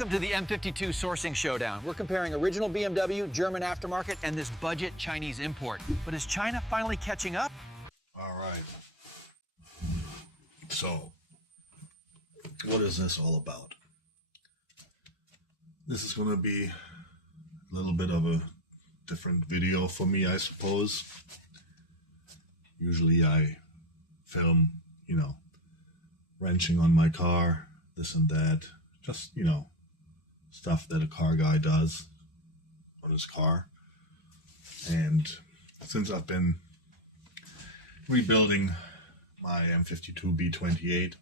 Welcome to the M52 sourcing showdown. We're comparing original BMW, German aftermarket, and this budget Chinese import. But is China finally catching up? All right. So, what is this all about? This is going to be a little bit of a different video for me, I suppose. Usually I film, wrenching on my car, this and that. Just, stuff that a car guy does on his car. And since I've been rebuilding my M52 B28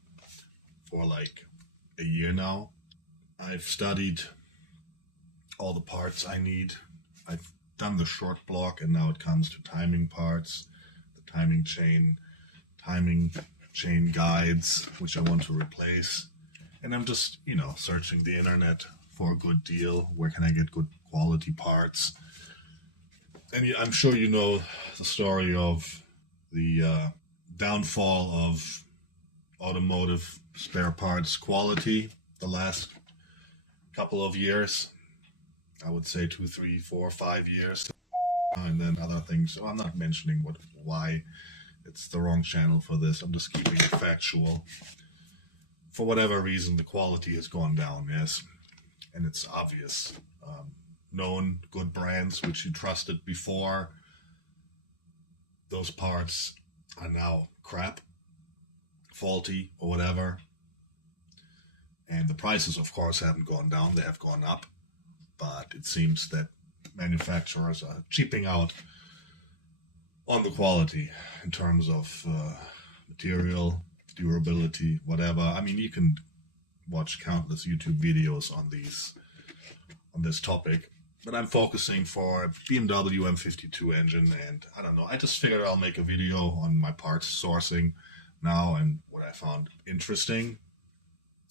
for like a year now, I've studied all the parts I need. I've done the short block, and now it comes to timing parts, the timing chain guides, which I want to replace. And I'm just, searching the internet for a good deal. Where can I get good quality parts? And I'm sure you know the story of the downfall of automotive spare parts quality the last couple of years. I would say 2, 3, 4, 5 years. And then other things. So I'm not mentioning why it's the wrong channel for this. I'm just keeping it factual. For whatever reason, the quality has gone down, yes. And it's obvious. Known good brands which you trusted before, those parts are now crap, faulty, or whatever. And the prices, of course, haven't gone down. They have gone up. But it seems that manufacturers are cheaping out on the quality in terms of material, durability, whatever. I mean, you can watch countless YouTube videos on this topic, but I'm focusing for BMW M52 engine, and I don't know, I just figured I'll make a video on my parts sourcing now and what I found interesting.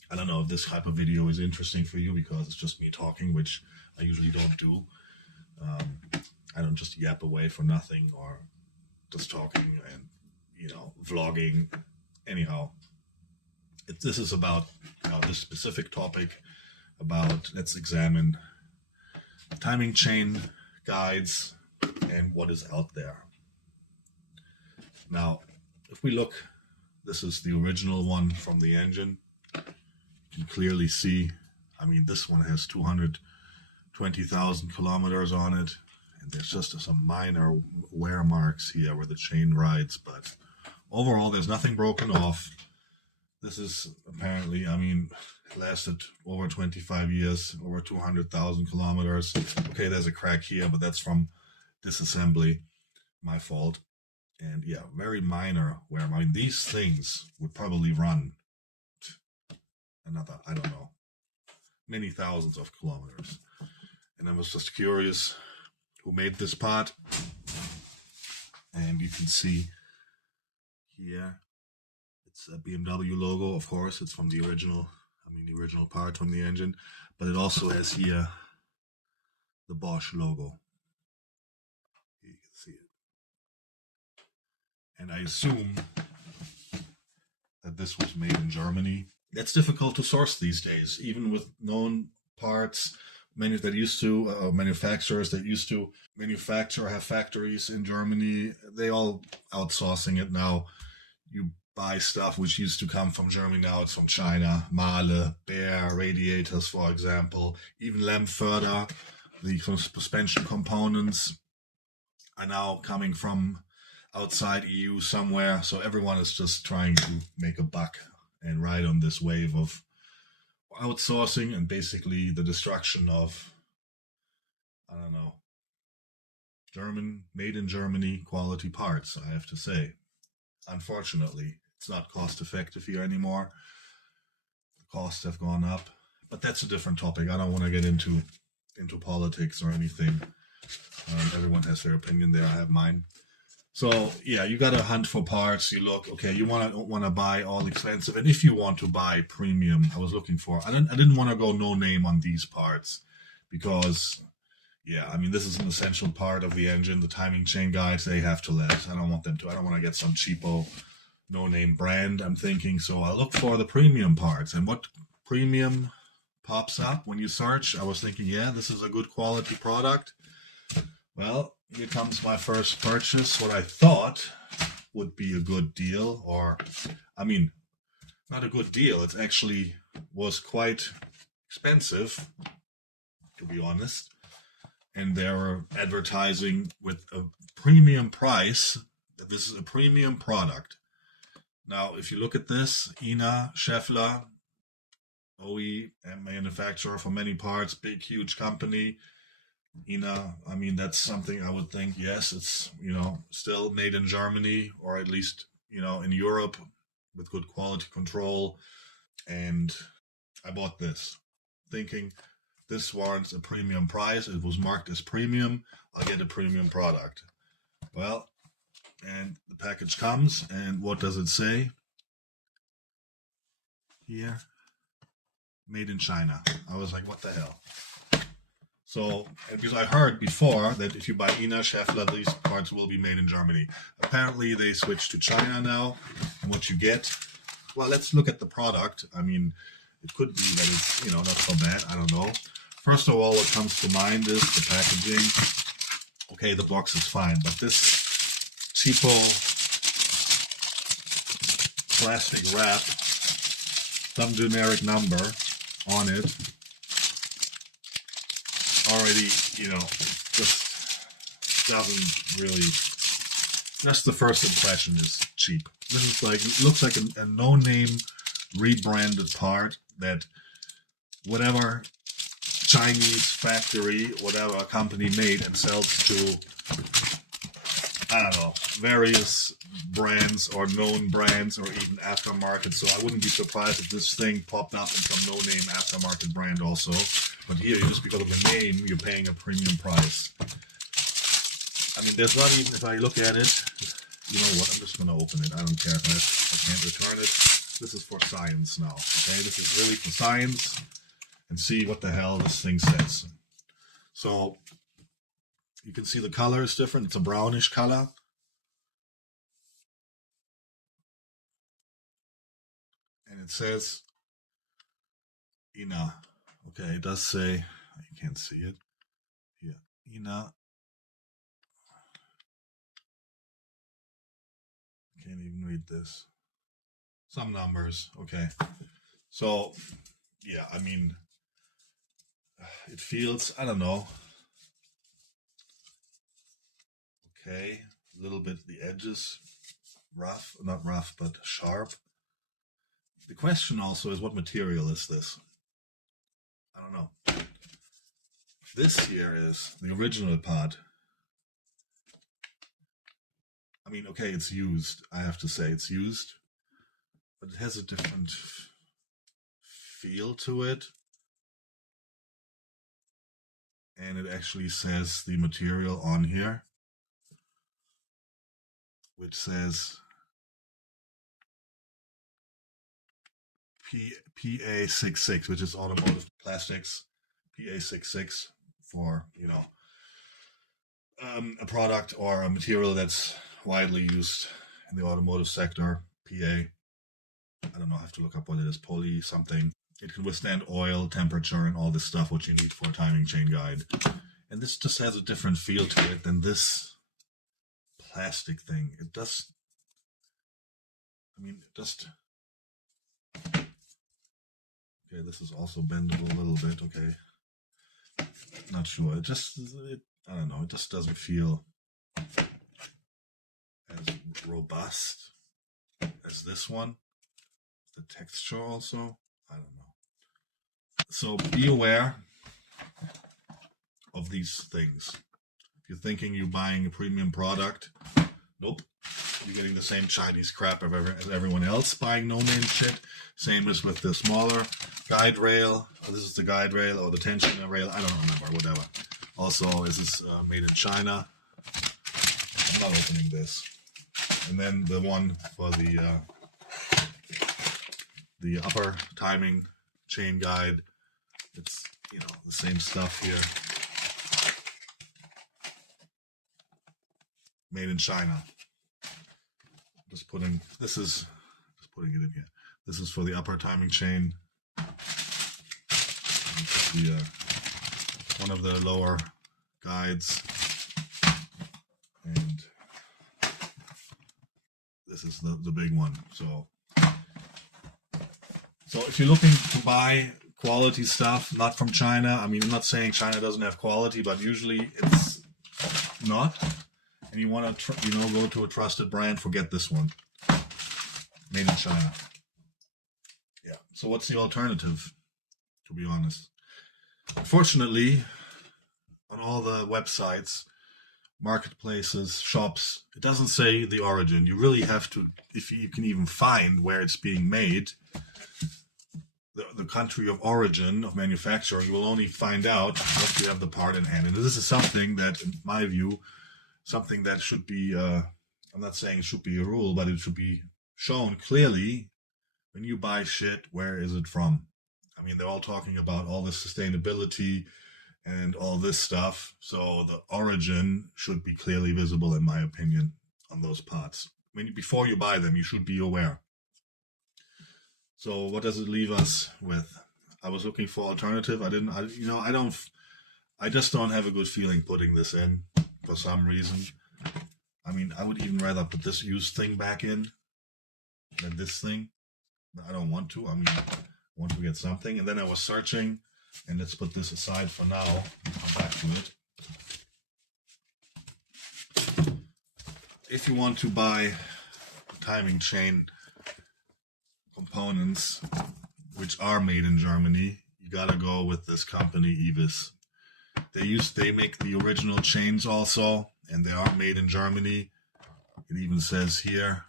I don't know if this type of video is interesting for you because it's just me talking, which I usually don't do. I don't just yap away for nothing or just talking and, vlogging. Anyhow, this is about this specific topic about, let's examine timing chain guides and what is out there. Now, if we look, this is the original one from the engine. You can clearly see, this one has 220,000 kilometers on it, and there's just some minor wear marks here where the chain rides, but overall there's nothing broken off. This is apparently, it lasted over 25 years, over 200,000 kilometers. Okay, there's a crack here, but that's from disassembly, my fault. And yeah, very minor wear. These things would probably run another, I don't know, many thousands of kilometers. And I was just curious who made this part. And you can see here, it's a BMW logo, of course. It's from the original, the original part from the engine. But it also has here the Bosch logo. Here you can see it. And I assume that this was made in Germany. That's difficult to source these days, even with known parts. Manufacturers that used to manufacture, have factories in Germany, they all outsourcing it now. You buy stuff which used to come from Germany, now it's from China. Mahle, Baer, radiators, for example. Even Lemförder, the suspension components, are now coming from outside EU somewhere. So everyone is just trying to make a buck and ride on this wave of outsourcing and basically the destruction of, made in Germany quality parts, I have to say. Unfortunately, it's not cost effective here anymore. The costs have gone up, but that's a different topic. I don't want to get into politics or anything. Everyone has their opinion there. I have mine. So yeah, you got to hunt for parts. You look, okay, you want to buy all expensive, and if you want to buy premium, I was looking for. I didn't want to go no name on these parts because, this is an essential part of the engine. The timing chain guides, they have to last. I don't want them to. I don't want to get some cheapo, no name brand. I'm thinking, so I look for the premium parts, and what premium pops up when you search. I was thinking, yeah, this is a good quality product. Well, here comes my first purchase, what I thought would be a good deal, or, I mean, not a good deal. It actually was quite expensive, to be honest. And they were advertising with a premium price that this is a premium product. Now, if you look at this, Ina Scheffler, OE manufacturer for many parts, big, huge company. Ina, I mean, that's something I would think, yes, it's, still made in Germany, or at least, in Europe with good quality control. And I bought this thinking this warrants a premium price. It was marked as premium. I'll get a premium product. Well, and the package comes, and what does it say? Here, made in China. I was like, what the hell? So, because I heard before that if you buy Ina Scheffler, these parts will be made in Germany. Apparently, they switched to China now. And what you get, well, let's look at the product. I mean, it could be that it's, not so bad. I don't know. First of all, what comes to mind is the packaging. Okay, the box is fine, but this cheapo plastic wrap, some generic number on it, already, just doesn't really, that's the first impression, is cheap. This is like, it looks like a no-name rebranded part that whatever Chinese factory, whatever company made and sells to, I don't know, various brands or known brands or even aftermarket. So I wouldn't be surprised if this thing popped up in some no-name aftermarket brand also. But here, just because of the name, you're paying a premium price. I mean, there's not even, if I look at it, you know what, I'm just going to open it. I don't care if I can't return it. This is for science now, okay? This is really for science, and see what the hell this thing says. So, you can see the color is different. It's a brownish color. And it says, Ina. Okay, it does say, you can't see it. Here, Ina. Can't even read this. Some numbers, okay. So, yeah, I mean, it feels, I don't know. Okay, a little bit, the edges, rough, not rough, but sharp. The question also is, what material is this? I don't know. This here is the original part. I mean, okay, it's used. I have to say it's used, but it has a different feel to it. And it actually says the material on here, which says PA66, which is automotive plastics. PA66 for, a product or a material that's widely used in the automotive sector. PA, I don't know, I have to look up what it is, poly something. It can withstand oil, temperature, and all this stuff, what you need for a timing chain guide. And this just has a different feel to it than this plastic thing. It does, I mean, it just, okay, this is also bendable a little bit, okay. Not sure, I don't know, it just doesn't feel as robust as this one. The texture also, I don't know. So be aware of these things. If you're thinking you're buying a premium product, nope. You're getting the same Chinese crap as everyone else buying no-name shit. Same as with the smaller guide rail. This is the guide rail or the tension rail. I don't remember, whatever. Also, this is made in China. I'm not opening this. And then the one for the upper timing chain guide. It's, the same stuff here. Made in China. Just putting it in here. This is for the upper timing chain. the one of the lower guides, and this is the big one. So if you're looking to buy quality stuff, not from China, I mean, I'm not saying China doesn't have quality, but usually it's not. And you want to, go to a trusted brand, forget this one. Made in China. Yeah. So what's the alternative, to be honest? Unfortunately, on all the websites, marketplaces, shops, it doesn't say the origin. You really have to, if you can even find where it's being made, the country of origin of manufacturer, you will only find out once you have the part in hand. And this is something that, in my view, something that should be, I'm not saying it should be a rule, but it should be shown clearly when you buy shit, where is it from? I mean, they're all talking about all this sustainability and all this stuff. So the origin should be clearly visible, in my opinion, on those parts. I mean, before you buy them, you should be aware. So what does it leave us with? I was looking for alternative. I just don't have a good feeling putting this in for some reason. I mean, I would even rather put this used thing back in than this thing. I don't want to. I mean, I want to get something. And then I was searching, and let's put this aside for now. Come back to it. If you want to buy timing chain components which are made in Germany, you gotta go with this company, Evis. They make the original chains also, and they are made in Germany. It even says here,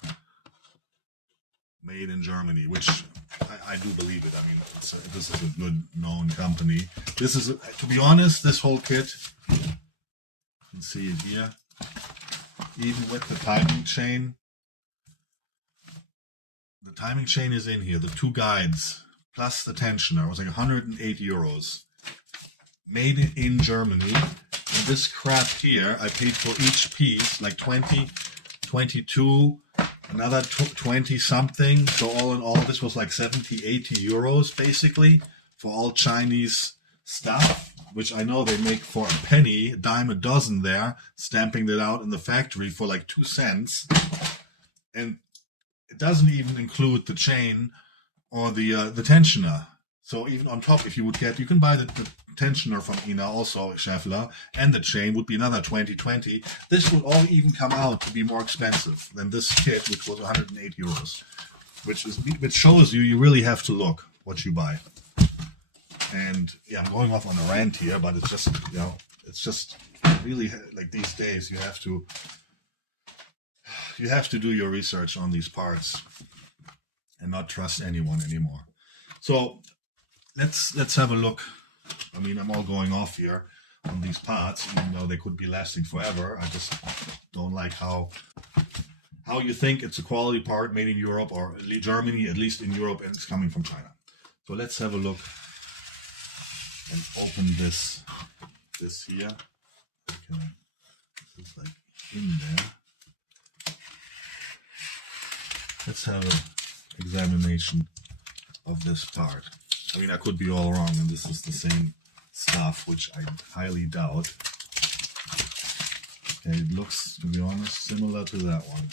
made in Germany, which I do believe it. I mean, this is a good known company. This is, to be honest, this whole kit, you can see it here, even with the timing chain. The timing chain is in here, the two guides, plus the tensioner. It was like 108 euros. Made in Germany. And this crap here, I paid for each piece like 20, 22, another 20 something. So all in all, this was like 70, 80 euros basically for all Chinese stuff, which I know they make for a penny, a dime a dozen there, stamping that out in the factory for like 2 cents. And it doesn't even include the chain or the tensioner. So even on top, if you would get, you can buy the tensioner from Ina, also Schaeffler, and the chain would be another 20. This would all even come out to be more expensive than this kit, which was 108 euros, which shows you really have to look what you buy. And yeah, I'm going off on a rant here, but it's just really like these days you have to do your research on these parts and not trust anyone anymore. So let's have a look. I mean, I'm all going off here on these parts, even though they could be lasting forever. I just don't like how you think it's a quality part made in Europe or Germany, at least in Europe, and it's coming from China. So let's have a look and open this here. Okay, this is like in there. Let's have an examination of this part. I mean, I could be all wrong, and this is the same stuff, which I highly doubt. Okay, it looks, to be honest, similar to that one.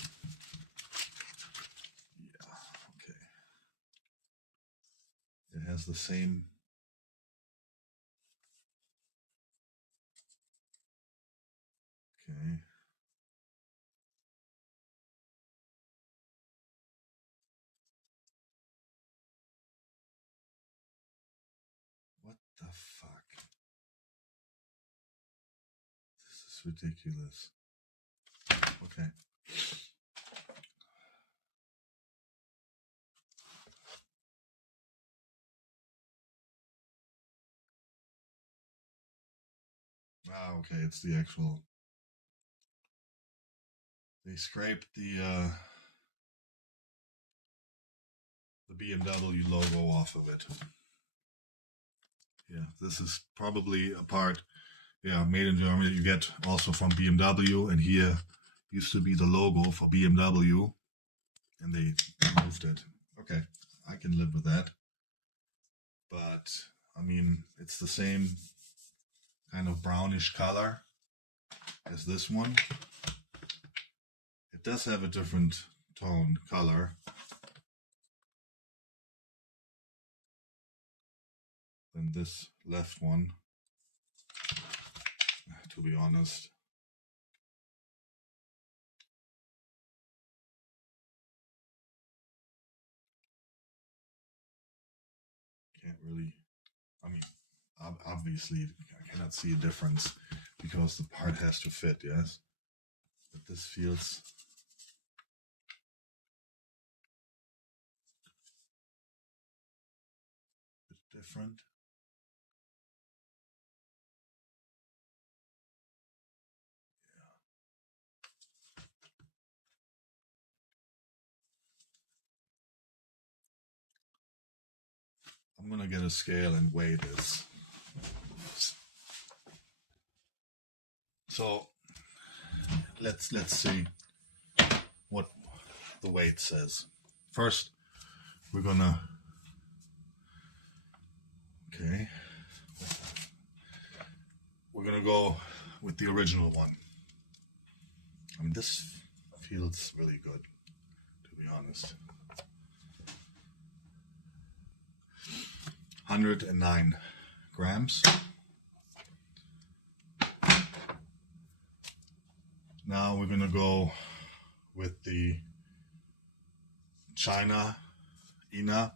Yeah, okay. It has the same. Okay. What the fuck? This is ridiculous. Okay. Ah, okay, it's the actual. They scraped the BMW logo off of it. Yeah, this is probably a part, yeah, made in Germany that you get also from BMW, and here used to be the logo for BMW, and they removed it. Okay, I can live with that. But I mean, it's the same kind of brownish color as this one. It does have a different tone color than this left one, to be honest. Can't really, I mean, obviously I cannot see a difference because the part has to fit, yes? But this feels a bit different. I'm gonna get a scale and weigh this. So let's see what the weight says. First, we're gonna, okay, we're gonna go with the original one. I mean, this feels really good, to be honest. 109 grams. Now we're gonna go with the China Ina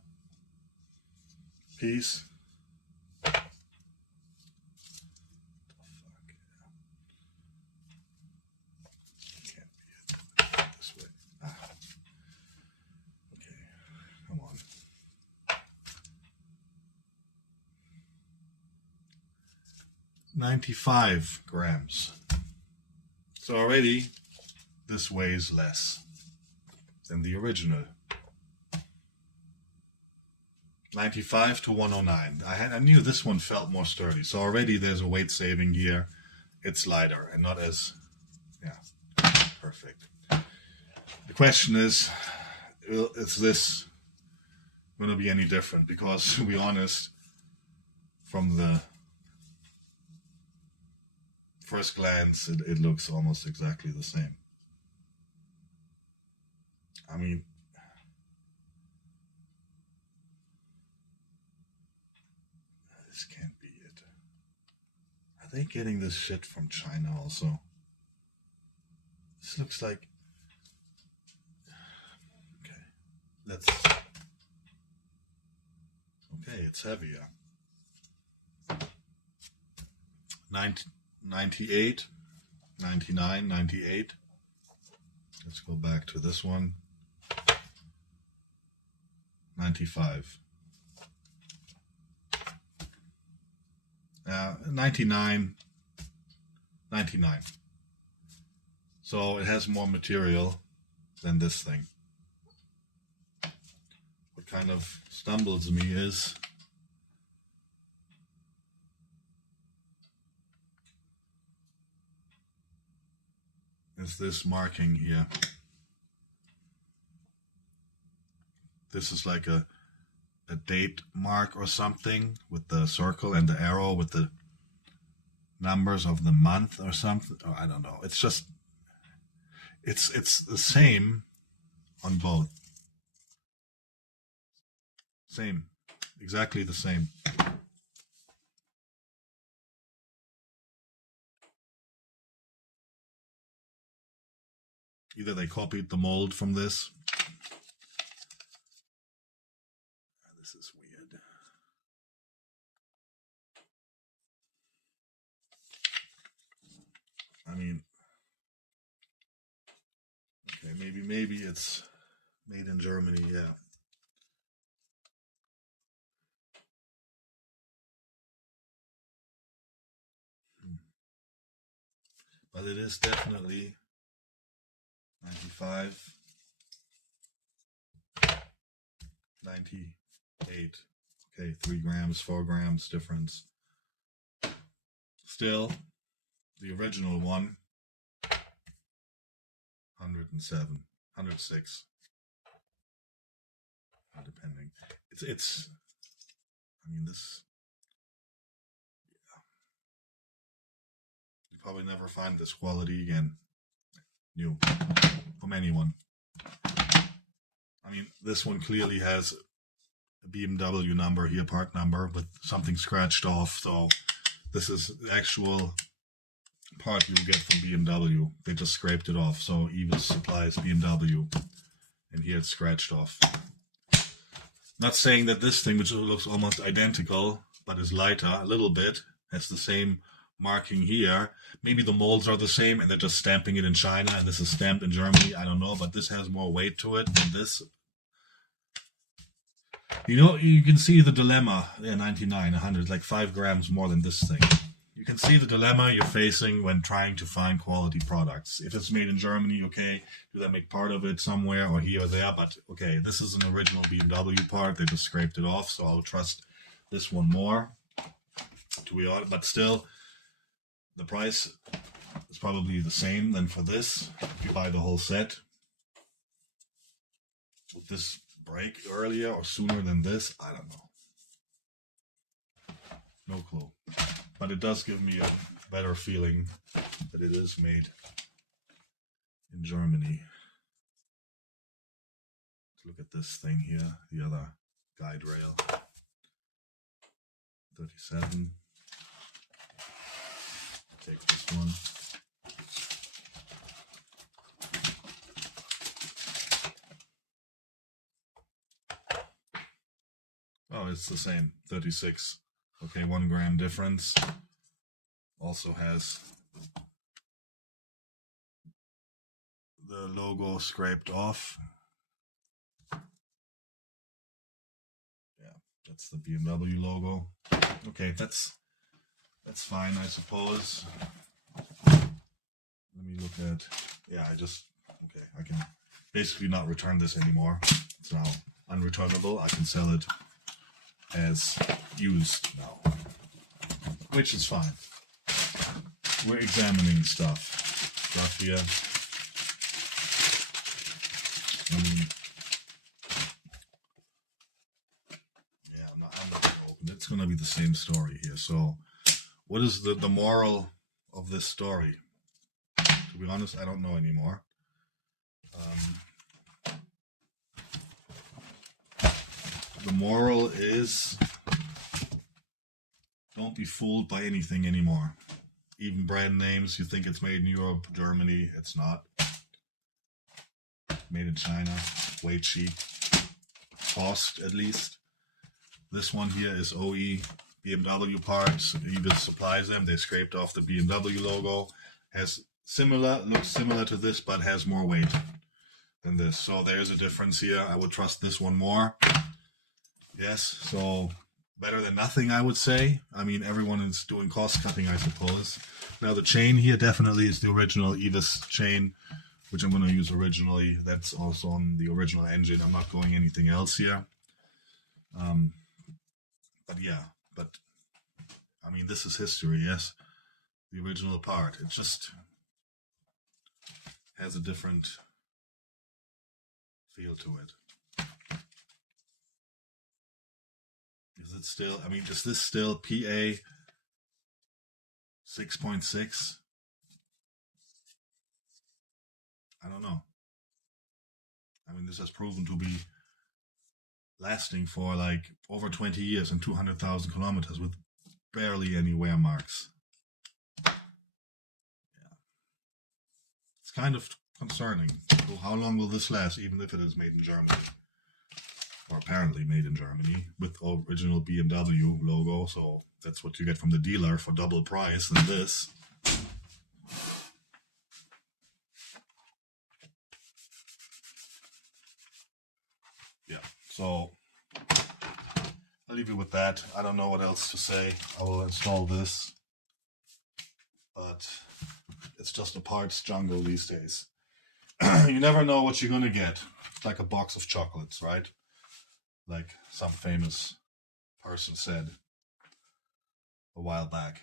piece. This way. Okay, come on. 95 grams. So already this weighs less than the original. 95 to 109. I knew this one felt more sturdy. So already there's a weight saving here. It's lighter and not as, yeah, perfect. The question is this going to be any different? Because to be honest, from the first glance, it looks almost exactly the same. I mean, this can't be it. Are they getting this shit from China also? This looks like... Okay, let's... Okay, it's heavier. 98, 99, 98. Let's go back to this one. 95. 99. 99. So it has more material than this thing. What kind of stumbles me is this marking here. This is like a date mark or something with the circle and the arrow with the numbers of the month or something. Oh, I don't know. It's just, it's the same on both. Same, exactly the same. Either they copied the mold from this. This is weird. I mean, okay, maybe it's made in Germany, yeah. But it is definitely 95, 98. Okay, 3 grams, 4 grams difference. Still, the original one, 107, 106. Depending. It's, I mean, this probably never find this quality again. New. From anyone. I mean, this one clearly has a BMW number here, part number, with something scratched off. So this is the actual part you get from BMW. They just scraped it off. So Evis supplies BMW. And here it's scratched off. Not saying that this thing, which looks almost identical, but is lighter a little bit, has the same marking here. Maybe the molds are the same and they're just stamping it in China and this is stamped in Germany. I don't know, but this has more weight to it than this. You know, you can see the dilemma. Yeah, 99, 100, like 5 grams more than this thing. You can see the dilemma you're facing when trying to find quality products. If it's made in Germany, okay, do they make part of it somewhere or here or there? But okay, this is an original BMW part. They just scraped it off, so I'll trust this one more. To be honest, but still, the price is probably the same than for this. If you buy the whole set, would this break earlier or sooner than this? I don't know. No clue. But it does give me a better feeling that it is made in Germany. Let's look at this thing here, the other guide rail. 37. Take this one. Oh, it's the same, 36. Okay, 1 gram difference. Also has the logo scraped off. Yeah, that's the BMW logo. Okay, that's fine, I suppose. Let me look at, yeah, okay, I can basically not return this anymore. It's now unreturnable. I can sell it as used now, which is fine. We're examining stuff here. I mean, yeah, I'm not going to open it. It's going to be the same story here. So what is the moral of this story? To be honest, I don't know anymore. The moral is, don't be fooled by anything anymore. Even brand names, you think it's made in Europe, Germany, it's not. Made in China, way cheap. Cost, at least. This one here is OE BMW parts. Evis supplies them. They scraped off the BMW logo. Looks similar to this, but has more weight than this. So there's a difference here. I would trust this one more. Yes, so better than nothing, I would say. I mean, everyone is doing cost cutting, I suppose. Now the chain here definitely is the original Evis chain, which I'm going to use originally. That's also on the original engine. I'm not going anything else here. But yeah, I mean, this is history, yes. The original part. It just has a different feel to it. Is it still, I mean, is this still PA 6.6? I don't know. I mean, this has proven to be lasting for like over 20 years and 200,000 kilometers with barely any wear marks. Yeah. It's kind of concerning. So how long will this last, even if it is made in Germany? Or apparently made in Germany with original BMW logo, so that's what you get from the dealer for double price than this. Yeah, so I'll leave you with that. I don't know what else to say. I will install this, but it's just a parts jungle these days. You never know what you're gonna get. It's like a box of chocolates, right? Like some famous person said a while back.